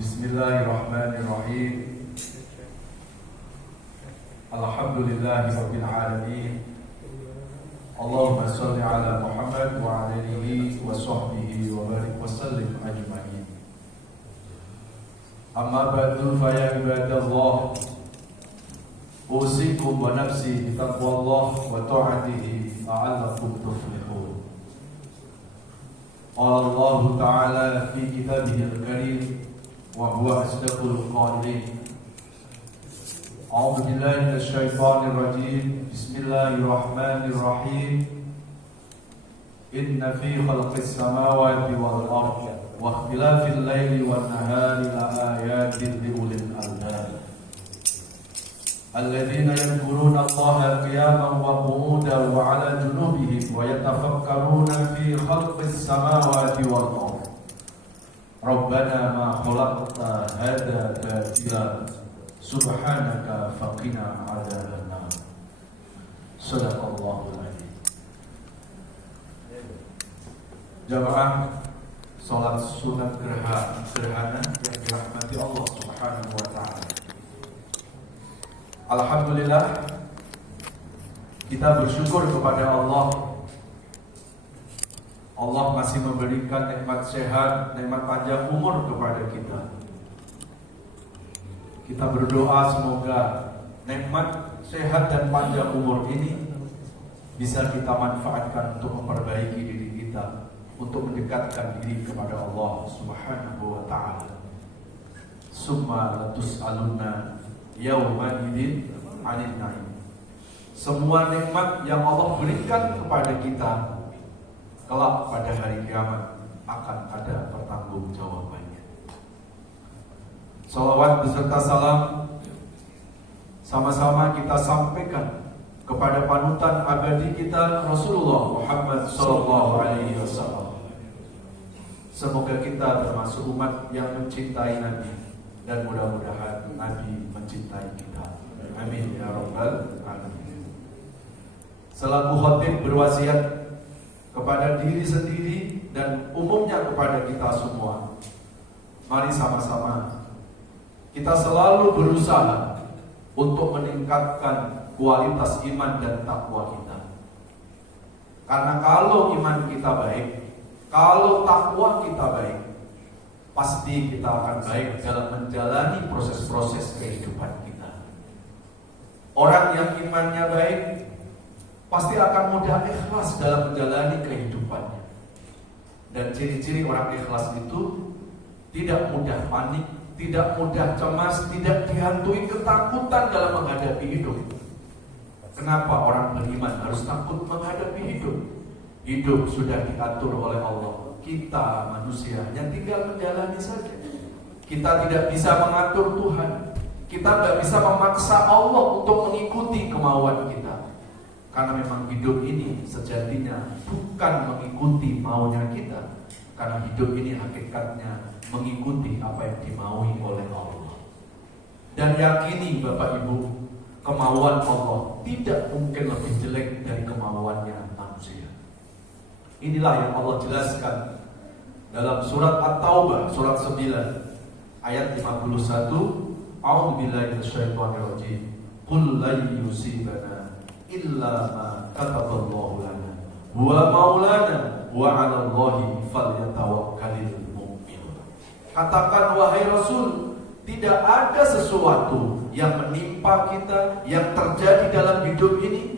Bismillahirrahmanirrahim. Alhamdulillahirabbil alamin. Allahumma shalli ala Muhammad wa ala alihi wa sahbihi wa barik wa sallim ajma'in. Amma ba'du fa ya ibadallah, usikum wa nafsi bi taqwallah wa ta'atihi la'allakum tuflihun. Qala Allah ta'ala fi kitabihil karim wa huwa asdaqul qa'ilin. A'udzu billahi minasy syaithanir rajim. Bismillahirrahmanirrahim. Inna fi khalqis samawati wal ardi wa ikhtilafil laili wan nahari laayatin liulil albab. Alladzina yadhkuruna Allaha qiyaman wa qu'udan wa 'ala junubihim wa yatafakkaruna fi khalqis samawati wal ardi. Rabbana ma khalaqta hadza batila subhanaka faqina 'adzabannar. Shadaqallahul adzim. Jamaah salat sunat gerhana yang dirahmati Allah Subhanahu wa taala. Alhamdulillah, kita bersyukur kepada Allah. Allah masih memberikan nikmat sehat, nikmat panjang umur kepada kita. Kita berdoa semoga nikmat sehat dan panjang umur ini bisa kita manfaatkan untuk memperbaiki diri kita, untuk mendekatkan diri kepada Allah Subhanahu wa taala. Summa latus'alunna yawma idzin 'anil na'im. Semua nikmat yang Allah berikan kepada kita kelak pada hari kiamat akan ada pertanggungjawabannya. Salawat beserta salam sama-sama kita sampaikan kepada panutan abadi kita Rasulullah Muhammad sallallahu alaihi wasallam. Semoga kita termasuk umat yang mencintai Nabi dan mudah-mudahan Nabi mencintai kita. Amin ya rabbal alamin. Selaku khatib berwasiat kepada diri sendiri dan umumnya kepada kita semua. Mari sama-sama kita selalu berusaha untuk meningkatkan kualitas iman dan takwa kita. Karena kalau iman kita baik, kalau takwa kita baik, pasti kita akan baik dalam menjalani proses-proses kehidupan kita. Orang yang imannya baik pasti akan mudah ikhlas dalam menjalani kehidupannya. Dan ciri-ciri orang ikhlas itu tidak mudah panik, tidak mudah cemas, tidak dihantui ketakutan dalam menghadapi hidup. Kenapa orang beriman harus takut menghadapi hidup? Hidup sudah diatur oleh Allah. Kita manusia hanya tinggal menjalani saja. Kita tidak bisa mengatur Tuhan. Kita tidak bisa memaksa Allah untuk mengikuti kemauan kita. Karena memang hidup ini sejatinya bukan mengikuti maunya kita. Karena hidup ini hakikatnya mengikuti apa yang dimaui oleh Allah. Dan yakini Bapak Ibu, kemauan Allah tidak mungkin lebih jelek dari kemauannya manusia. Inilah yang Allah jelaskan dalam surat At-Taubah, surat 9 ayat 51. A'udzubillahi minasyaitonir rajim. Qul la yusibana illa ma kataballahu lana huwa maulana wa 'ala Allahi falyatawakkalul mu'minun. Katakan wahai Rasul, tidak ada sesuatu yang menimpa kita, yang terjadi dalam hidup ini,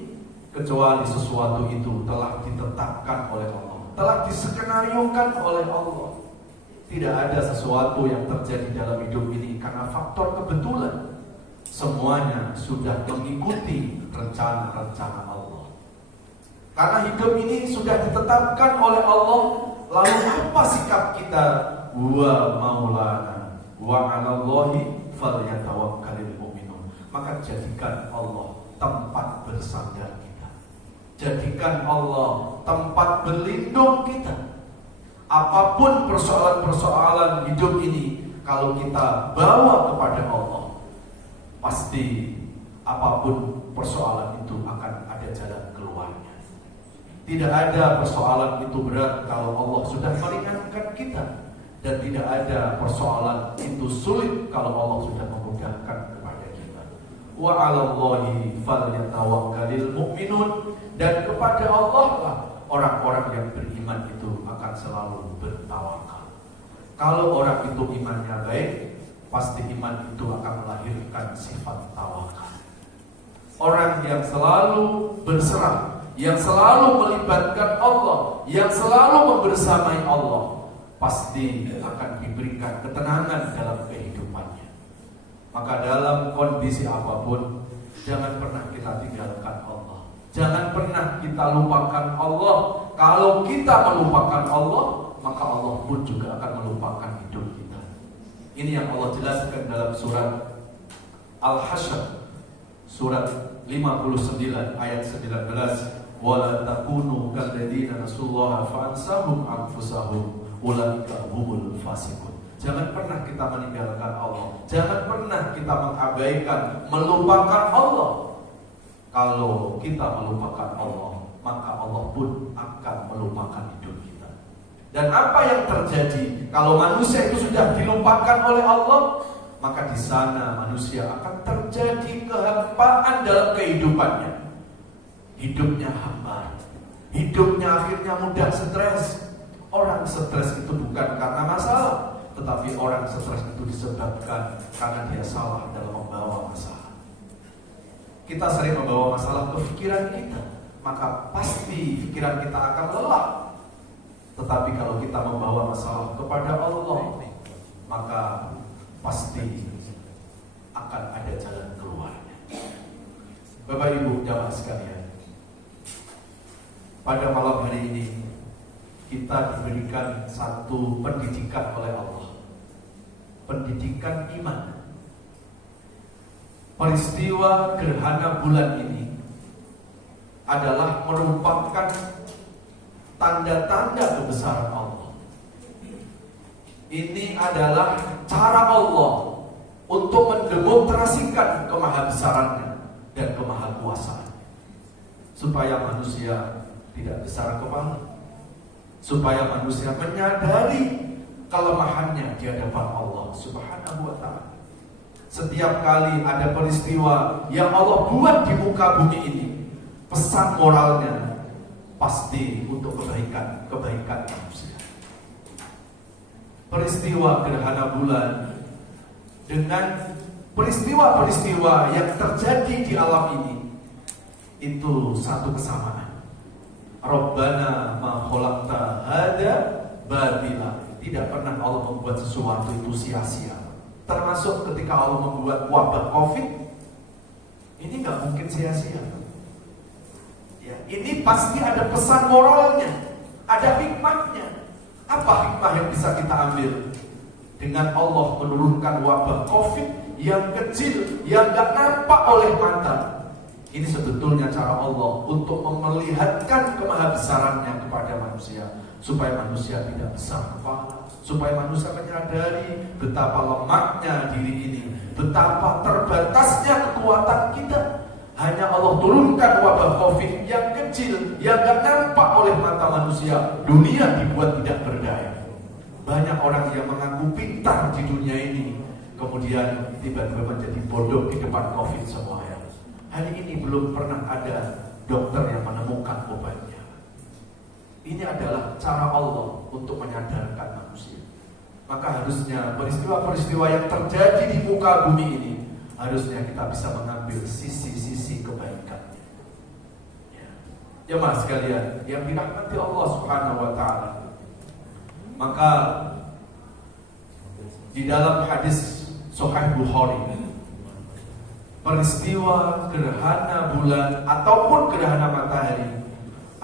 kecuali sesuatu itu telah ditetapkan oleh Allah, telah diskenariokan oleh Allah. Tidak ada sesuatu yang terjadi dalam hidup ini karena faktor kebetulan. Semuanya sudah mengikuti rencana-rencana Allah. Karena hidup ini sudah ditetapkan oleh Allah, lalu apa sikap kita? Wa maulana wa 'alallahi falyatawakkalul mu'minun. Maka jadikan Allah tempat bersandar kita. Jadikan Allah tempat berlindung kita. Apapun persoalan-persoalan hidup ini, kalau kita bawa kepada Allah, pasti apapun persoalan itu akan ada jalan keluarnya. Tidak ada persoalan itu berat kalau Allah sudah meringankan kita. Dan tidak ada persoalan itu sulit kalau Allah sudah memudahkan kepada kita. Wa 'alallahi falyatawakkalul mu'minun, dan kepada Allah lah orang-orang yang beriman itu akan selalu bertawakal. Kalau orang itu imannya baik, pasti iman itu akan melahirkan sifat tawakal. Orang yang selalu berserah, yang selalu melibatkan Allah, yang selalu membersamai Allah, pasti akan diberikan ketenangan dalam kehidupannya. Maka dalam kondisi apapun, jangan pernah kita tinggalkan Allah. Jangan pernah kita lupakan Allah. Kalau kita melupakan Allah, maka Allah pun juga akan melupakan hidup kita. Ini yang Allah jelaskan dalam surat Al-Hasyr, surat 59 ayat 19. Wala takunu kalladzina nasullaha fa'ansahum anfusahum ulaika humul fasiqun. Jangan pernah kita meninggalkan Allah. Jangan pernah kita mengabaikan, melupakan Allah. Kalau kita melupakan Allah, maka Allah pun akan melupakan hidup kita. Dan apa yang terjadi kalau manusia itu sudah dilupakan oleh Allah, maka di sana manusia akan terjadi kehampaan dalam kehidupannya. Hidupnya hambar, hidupnya akhirnya mudah stres. Orang stres itu bukan karena masalah, tetapi orang stres itu disebabkan karena dia salah dalam membawa masalah. Kita sering membawa masalah ke pikiran kita, maka pasti pikiran kita akan lelah. Tetapi kalau kita membawa masalah kepada Allah, maka pasti akan ada jalan keluarnya. Bapak Ibu jamaah sekalian, pada malam hari ini kita diberikan satu pendidikan oleh Allah, pendidikan iman. Peristiwa gerhana bulan ini adalah merupakan tanda-tanda kebesaran Allah. Ini adalah cara Allah untuk mendemonstrasikan kemahabesarannya dan kemahakuasaannya, supaya manusia tidak besar kepala, supaya manusia menyadari kelemahannya di hadapan Allah Subhanahu wa ta'ala. Setiap kali ada peristiwa yang Allah buat di muka bumi ini, pesan moralnya pasti untuk kebaikan manusia. Peristiwa gerhana bulan dengan peristiwa-peristiwa yang terjadi di alam ini itu satu kesamaan. Rabbana ma khalaqta hada batila. Tidak pernah Allah membuat sesuatu itu sia-sia. Termasuk ketika Allah membuat wabah Covid, ini nggak mungkin sia-sia. Ya, ini pasti ada pesan moralnya, ada hikmahnya. Apa hikmah yang bisa kita ambil dengan Allah menurunkan wabah Covid yang kecil, yang nggak nampak oleh mata? Ini sebetulnya cara Allah untuk memelihatkan kemahabesarannya kepada manusia, supaya manusia tidak besar kepala, supaya manusia menyadari betapa lemahnya diri ini, betapa terbatasnya kekuatan kita. Hanya Allah turunkan wabah Covid yang kecil, yang gak nampak oleh mata manusia. Dunia dibuat tidak berdaya. Banyak orang yang mengaku pintar di dunia ini, kemudian tiba-tiba menjadi bodoh di depan Covid semuanya. Hari ini belum pernah ada dokter yang menemukan obatnya. Ini adalah cara Allah untuk menyadarkan manusia. Maka harusnya peristiwa-peristiwa yang terjadi di muka bumi ini, harusnya kita bisa mengambil sisi-sisi kebaikannya. Jemaah sekalian yang dirahmati Allah Subhanahu wa ta'ala, maka di dalam hadis Sahih Bukhari, peristiwa gerhana bulan ataupun gerhana matahari,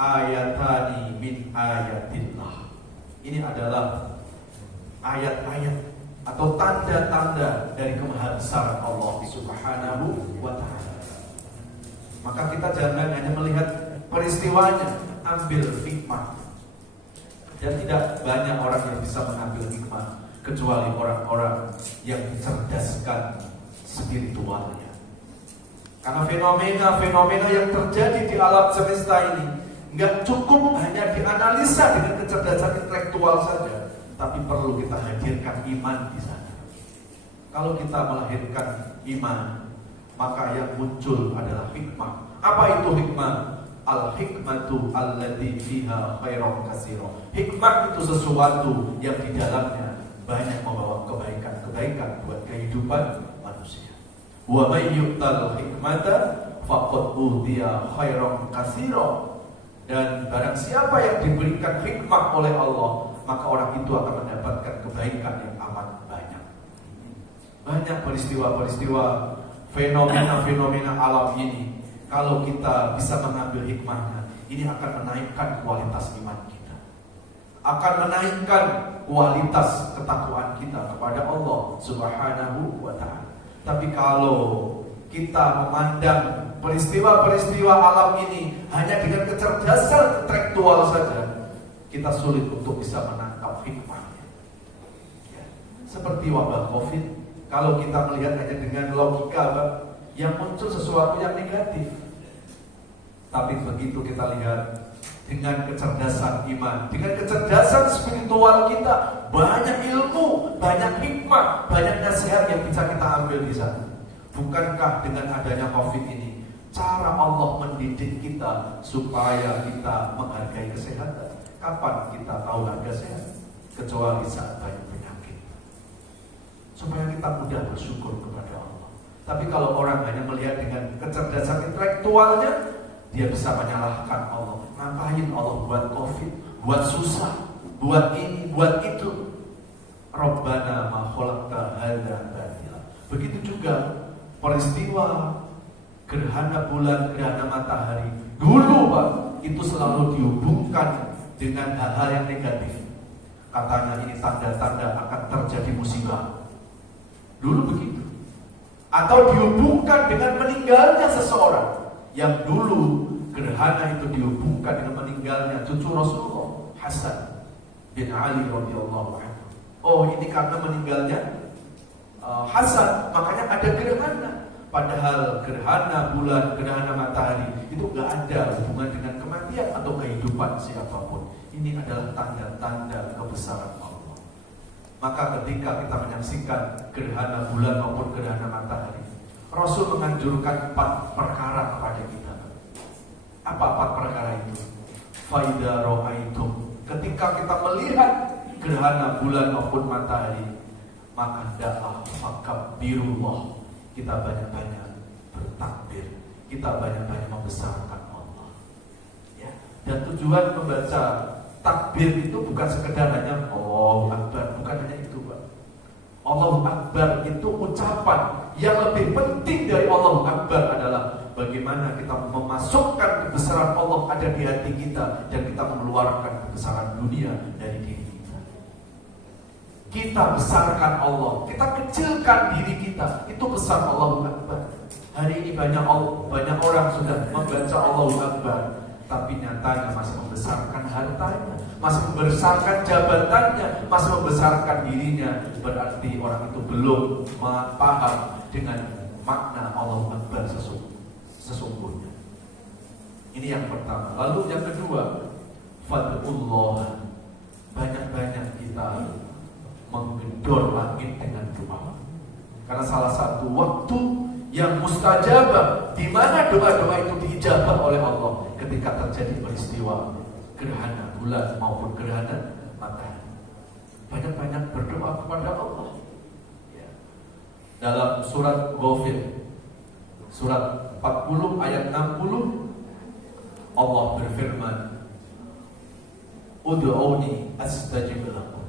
ayatani min ayatillah. Ini adalah ayat-ayat atau tanda-tanda dari kemahabesaran Allah Subhanahu wa ta'ala. Maka kita jangan hanya melihat peristiwanya, ambil hikmah. Dan tidak banyak orang yang bisa mengambil hikmah kecuali orang-orang yang dicerdaskan spiritualnya. Karena fenomena-fenomena yang terjadi di alam semesta ini nggak cukup hanya dianalisa dengan kecerdasan intelektual saja, tapi perlu kita hadirkan iman di sana. Kalau kita melahirkan iman, maka yang muncul adalah hikmah. Apa itu hikmah? Al-hikmatu allati fiha khairan katsira. Hikmah itu sesuatu yang di dalamnya banyak membawa kebaikan-kebaikan buat kehidupan manusia. Wa may yu'tal hikmata faqad utiya khairan katsira. Dan barang siapa yang diberikan hikmah oleh Allah, maka orang itu akan mendapatkan kebaikan yang amat banyak. Banyak peristiwa-peristiwa, fenomena-fenomena alam ini, kalau kita bisa mengambil hikmahnya, ini akan menaikkan kualitas iman kita, akan menaikkan kualitas ketakwaan kita kepada Allah Subhanahu wa ta'ala. Tapi kalau kita memandang peristiwa-peristiwa alam ini hanya dengan kecerdasan intelektual saja, kita sulit untuk bisa menangkap hikmahnya. Ya. Seperti wabah COVID, kalau kita melihat hanya dengan logika, yang muncul sesuatu yang negatif. Tapi begitu kita lihat dengan kecerdasan iman, dengan kecerdasan spiritual kita, banyak ilmu, banyak hikmah, banyak nasihat yang bisa kita ambil di sana. Bukankah dengan adanya COVID ini, cara Allah mendidik kita supaya kita menghargai kesehatan? Kapan kita tahu harga sehat? Kecuali saat banyak penyakit, supaya kita mudah bersyukur kepada Allah. Tapi kalau orang hanya melihat dengan kecerdasan intelektualnya, dia bisa menyalahkan Allah. Ngapain Allah buat COVID, buat susah, buat ini, buat itu. Rabbana ma khalaqta hadza batila. Begitu juga peristiwa gerhana bulan, gerhana matahari. Dulu Pak, itu selalu dihubungkan dengan hal-hal yang negatif. Katanya ini tanda-tanda akan terjadi musibah. Dulu begitu. Atau dihubungkan dengan meninggalnya seseorang. Yang dulu gerhana itu dihubungkan dengan meninggalnya cucu Rasulullah, Hasan bin Ali radhiyallahu anhu. Oh, ini karena meninggalnya Hasan, makanya ada gerhana. Padahal gerhana bulan, gerhana matahari itu gak ada hubungan dengan kematian atau kehidupan siapapun. Ini adalah tanda-tanda kebesaran Allah. Maka ketika kita menyaksikan gerhana bulan maupun gerhana matahari, Rasul menganjurkan 4 perkara kepada kita. Apa 4 perkara itu? Faida ro'aitum. Ketika kita melihat gerhana bulan maupun matahari, maka hendaklah fakabbirullah. Kita banyak-banyak bertakbir, kita banyak-banyak membesarkan Allah. Ya. Dan tujuan membaca takbir itu bukan sekedar hanya Allahu Akbar, bukan hanya itu, Pak. Allahu Akbar itu ucapan. Yang lebih penting dari Allahu Akbar adalah bagaimana kita memasukkan kebesaran Allah ada di hati kita dan kita mengeluarkan kebesaran dunia dari diri kita. Kita besarkan Allah, kita kecilkan diri kita, itu besar Allahu Akbar. Hari ini banyak orang sudah membaca Allahu Akbar, tapi nyatanya masih membesarkan hartanya, masih membesarkan jabatannya, masih membesarkan dirinya. Berarti orang itu belum paham dengan makna Allahu Akbar sesungguhnya. Ini yang pertama. Lalu yang kedua, fad'ullah. Banyak-banyak kita menggedor langit dengan doa. Karena salah satu waktu yang mustajabah, di mana doa-doa itu diijabah oleh Allah, ketika terjadi peristiwa gerhana bulan maupun gerhana matahari. Banyak-banyak berdoa kepada Allah. Ya. Dalam surat Ghafir, surat 40 ayat 60, Allah berfirman, Ud'uni astajib lakum.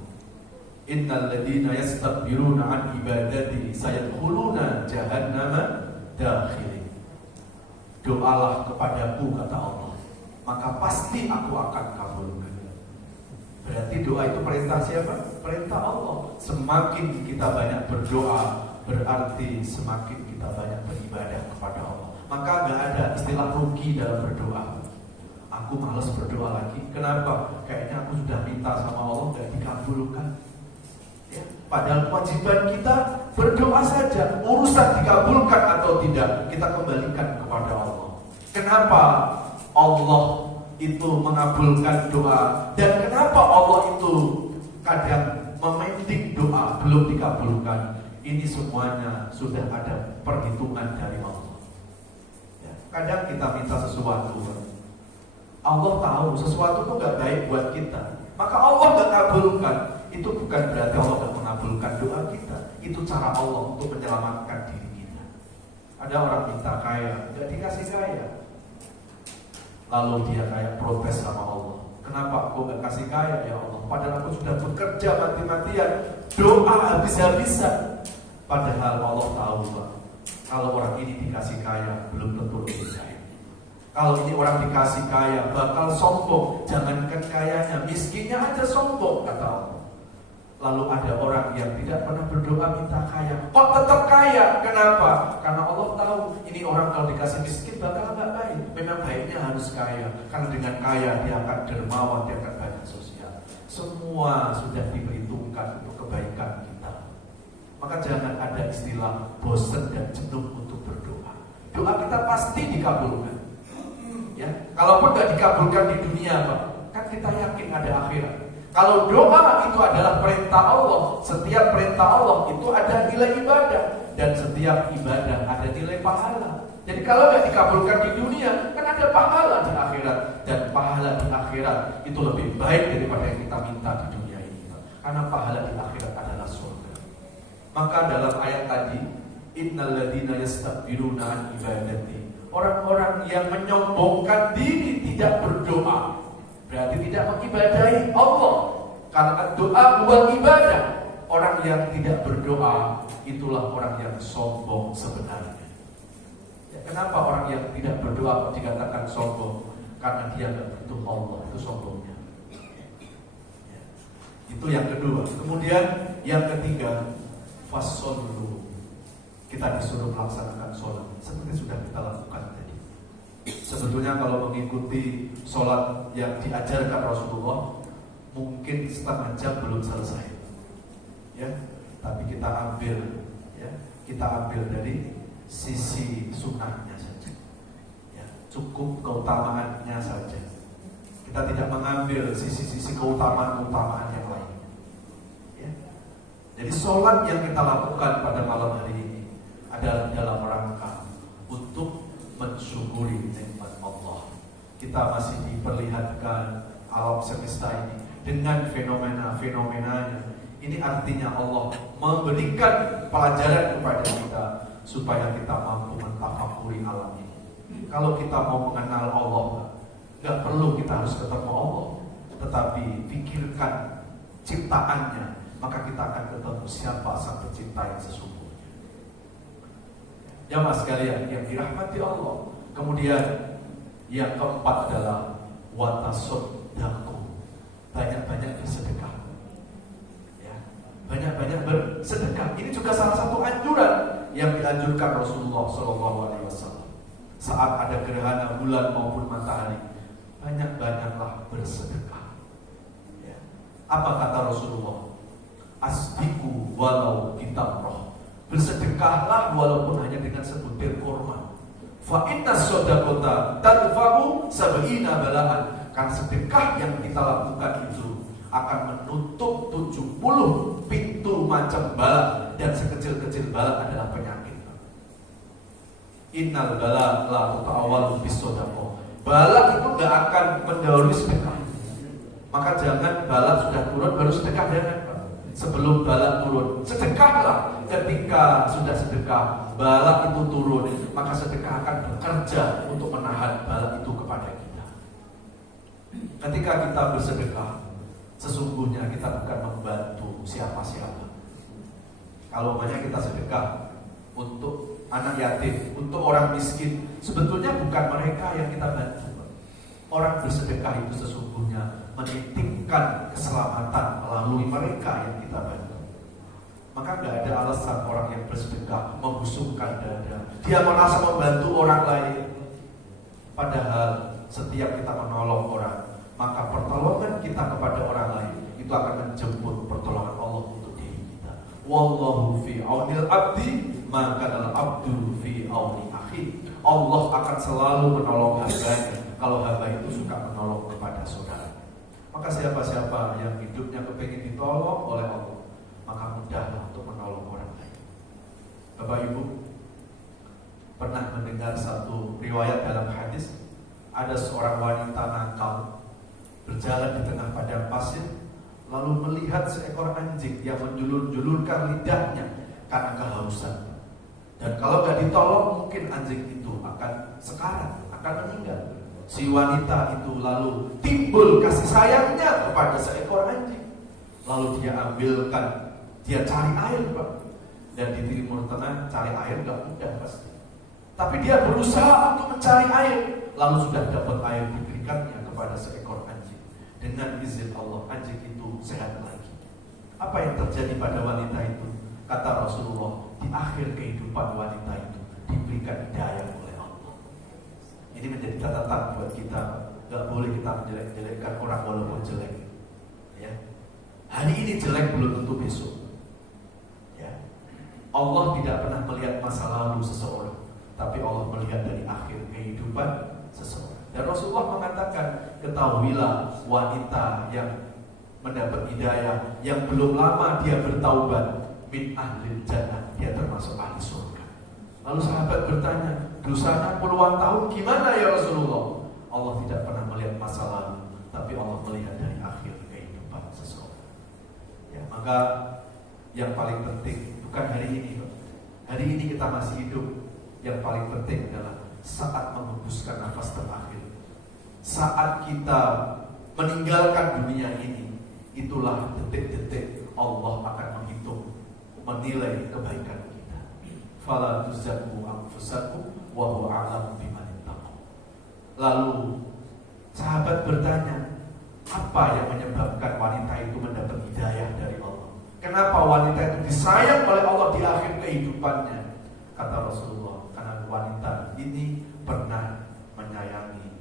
Innal ladzina yastakbiruna an ibadati sayadkhuluna jahannama dakhirin. Doalah kepadaku, kata Allah, maka pasti aku akan kabulkan. Berarti doa itu perintah siapa? Perintah Allah. Semakin kita banyak berdoa, berarti semakin kita banyak beribadah kepada Allah. Maka gak ada istilah rugi dalam berdoa. Aku malas berdoa lagi. Kenapa? Kayaknya aku sudah minta sama Allah gak dikabulkan. Ya, padahal kewajiban kita berdoa saja. Urusan dikabulkan atau tidak, kita kembalikan kepada Allah. Kenapa Allah itu mengabulkan doa, dan kenapa Allah itu kadang memending doa belum dikabulkan, ini semuanya sudah ada perhitungan dari Allah. Ya, kadang kita minta sesuatu, Allah tahu sesuatu itu gak baik buat kita, maka Allah gak kabulkan. Itu bukan berarti Allah gak mengabulkan doa kita. Itu cara Allah untuk menyelamatkan diri kita. Ada orang minta kaya, gak dikasih kaya, lalu dia kayak protes sama Allah. Kenapa aku gak kasih kaya ya Allah? Padahal aku sudah bekerja mati-matian, doa habis-habisan. Padahal Allah tahu, Pak, kalau orang ini dikasih kaya belum tentu lebih kaya. Kalau ini orang dikasih kaya bakal sombong. Jangankan kayanya, miskinnya aja sombong, kata Allah. Lalu ada orang yang tidak pernah berdoa minta kaya, kok tetap kaya? Kenapa? Karena Allah tahu ini orang kalau dikasih miskin bakal nggak baik. Memang baiknya harus kaya, karena dengan kaya dia akan dermawan, dia akan banyak sosial. Semua sudah diperhitungkan untuk kebaikan kita. Maka jangan ada istilah bosan dan jenuh untuk berdoa. Doa kita pasti dikabulkan. Ya, kalaupun nggak dikabulkan di dunia, Pak, kan kita yakin ada akhirat. Kalau doa itu adalah perintah Allah, setiap perintah Allah itu ada nilai ibadah, dan setiap ibadah ada nilai pahala. Jadi kalau nggak dikabulkan di dunia, kan ada pahala di akhirat, dan pahala di akhirat itu lebih baik daripada yang kita minta di dunia ini. Karena pahala di akhirat adalah surga. Maka dalam ayat tadi, innal ladzina yastakbiruna an ibadati, orang-orang yang menyombongkan diri tidak berdoa, berarti tidak mengibadahi Allah. Karena doa buat ibadah. Orang yang tidak berdoa itulah orang yang sombong sebenarnya. Ya, kenapa orang yang tidak berdoa dikatakan sombong? Karena dia tidak butuh Allah, itu sombongnya. Ya, itu yang kedua. Kemudian yang ketiga, fasollu. Kita disuruh melaksanakan sholat seperti sudah kita lakukan tadi. Sebetulnya kalau mengikuti sholat yang diajarkan Rasulullah, mungkin setengah jam belum selesai, ya. Tapi kita ambil, ya, kita ambil dari sisi sunnahnya saja, ya. Cukup keutamaannya saja. Kita tidak mengambil sisi-sisi keutamaan yang lain, ya. Jadi sholat yang kita lakukan pada malam hari ini adalah dalam rangka untuk mensyukuri nikmat Allah. Kita masih diperlihatkan alam semesta ini dengan fenomena-fenomenanya. Ini artinya Allah memberikan pelajaran kepada kita supaya kita mampu mentafakuri alam ini. Kalau kita mau mengenal Allah, nggak perlu kita harus ketemu Allah, tetapi pikirkan ciptaannya, maka kita akan ketemu siapa sang pencipta yang sesungguhnya. Jamaah sekalian yang dirahmati Allah. Kemudian yang keempat adalah watasodaku, banyak-banyak bersedekah, ya, banyak-banyak bersedekah. Ini juga salah satu anjuran yang dianjurkan Rasulullah SAW. Saat ada gerhana bulan maupun matahari, banyak-banyaklah bersedekah, ya. Apa kata Rasulullah? Asbiku walau kitamroh, bersedekahlah walaupun hanya dengan sebutir kurma. Fa inna shadaqata tadfa'u sab'ina bala'an. Karena sedekah yang kita lakukan itu akan menutup 70 pintu macam bala, dan sekecil-kecil bala adalah penyakit. Innal bala la ta'awalu bis shadaqah. Bala itu enggak akan mendahului sedekah. Maka jangan bala sudah turun baru sedekah, jangan. Sebelum bala turun, sedekahlah. Ketika sudah sedekah, bala itu turun, maka sedekah akan bekerja untuk menahan bala itu kepada kita. Ketika kita bersedekah, sesungguhnya kita bukan membantu siapa-siapa. Kalau banyak kita sedekah untuk anak yatim, untuk orang miskin, sebetulnya bukan mereka yang kita bantu. Orang bersedekah itu sesungguhnya menitipkan keselamatan melalui mereka yang kita bantu. Maka gak ada alasan orang yang bersedekah membusungkan dada. Dia merasa membantu orang lain. Padahal setiap kita menolong orang, maka pertolongan kita kepada orang lain itu akan menjemput pertolongan Allah untuk diri kita. Wallahu fi aunil abdi maka al abdu fi auni akhi. Allah akan selalu menolong hambanya kalau hamba itu suka menolong kepada saudara. Maka siapa-siapa yang hidupnya kepingin ditolong oleh Allah, Riwayat dalam hadis, ada seorang wanita nakal berjalan di tengah padang pasir, lalu melihat seekor anjing yang menjulur-julurkan lidahnya karena kehausan. Dan kalau gak ditolong, mungkin anjing itu akan sekarat, akan meninggal. Si wanita itu lalu timbul kasih sayangnya kepada seekor anjing. Lalu dia ambilkan, dia cari air, Pak. Dan di Timur Tengah cari air gak mudah pasti. Tapi dia berusaha untuk mencari air. Lalu sudah dapat air, diberikannya kepada seekor anjing. Dengan izin Allah, anjing itu sehat lagi. Apa yang terjadi pada wanita itu? Kata Rasulullah, di akhir kehidupan wanita itu diberikan hidayah oleh Allah. Ini menjadi catatan buat kita. Gak boleh kita menjelek-jelekkan orang walaupun jelek. Ya. Hari ini jelek belum tentu besok. Ya. Allah tidak pernah melihat masa lalu seseorang, tapi Allah melihat dari akhir kehidupan seseorang. Dan Rasulullah mengatakan, ketahuilah wanita yang mendapat hidayah, yang belum lama dia bertaubat, min ahlil jannah, dia termasuk ahli surga. Lalu sahabat bertanya, dosanya puluhan tahun gimana ya Rasulullah? Allah tidak pernah melihat masa lalu, tapi Allah melihat dari akhir kehidupan seseorang. Ya, maka yang paling penting bukan hari ini, hari ini kita masih hidup. Yang paling penting adalah saat menghembuskan nafas terakhir, saat kita meninggalkan dunia ini, itulah detik-detik Allah akan menghitung, menilai kebaikan kita. Fala tuzakku anfusakum wa huwa a'lamu biman ittaqa. Lalu sahabat bertanya, apa yang menyebabkan wanita itu mendapat hidayah dari Allah? Kenapa wanita itu disayang oleh Allah di akhir kehidupannya? Kata Rasulullah, karena wanita ini pernah menyayangi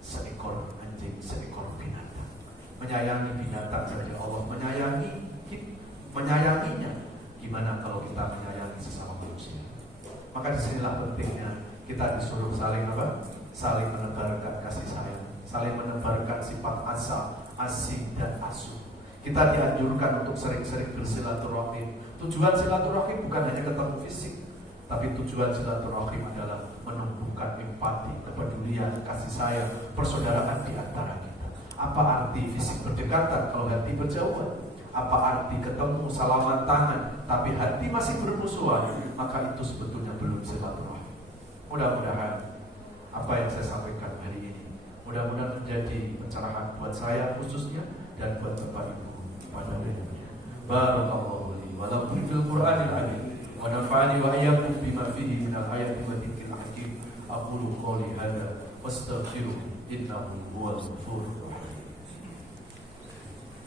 seekor anjing, seekor binatang. Menyayangi binatang saja Allah menyayanginya. Gimana kalau kita menyayangi sesama manusia? Maka disinilah pentingnya kita disuruh saling apa? Saling menebarkan kasih sayang, saling menebarkan sifat asa, asing dan asuh. Kita dianjurkan untuk sering-sering bersilaturahim. Tujuan silaturahim bukan hanya ketemu fisik, tapi tujuan silaturahim adalah menumbuhkan empati, kepedulian, kasih sayang, persaudaraan di antara kita. Apa arti fisik berdekatan kalau hati berjauhan? Apa arti ketemu salaman tangan tapi hati masih bermusuhan? Maka itu sebetulnya belum silaturahim. Mudah-mudahan apa yang saya sampaikan hari ini mudah-mudahan menjadi pencerahan buat saya khususnya dan buat Bapak Ibu pada umumnya. Barakallahu li wa lakum fil Qur'anil azim wa nafa'ani wa iyyakum bima fihi minal ayati wa dzikril hakim. Aqulu qouli hadza wastaghfiru innahu huwal ghafurur rahim.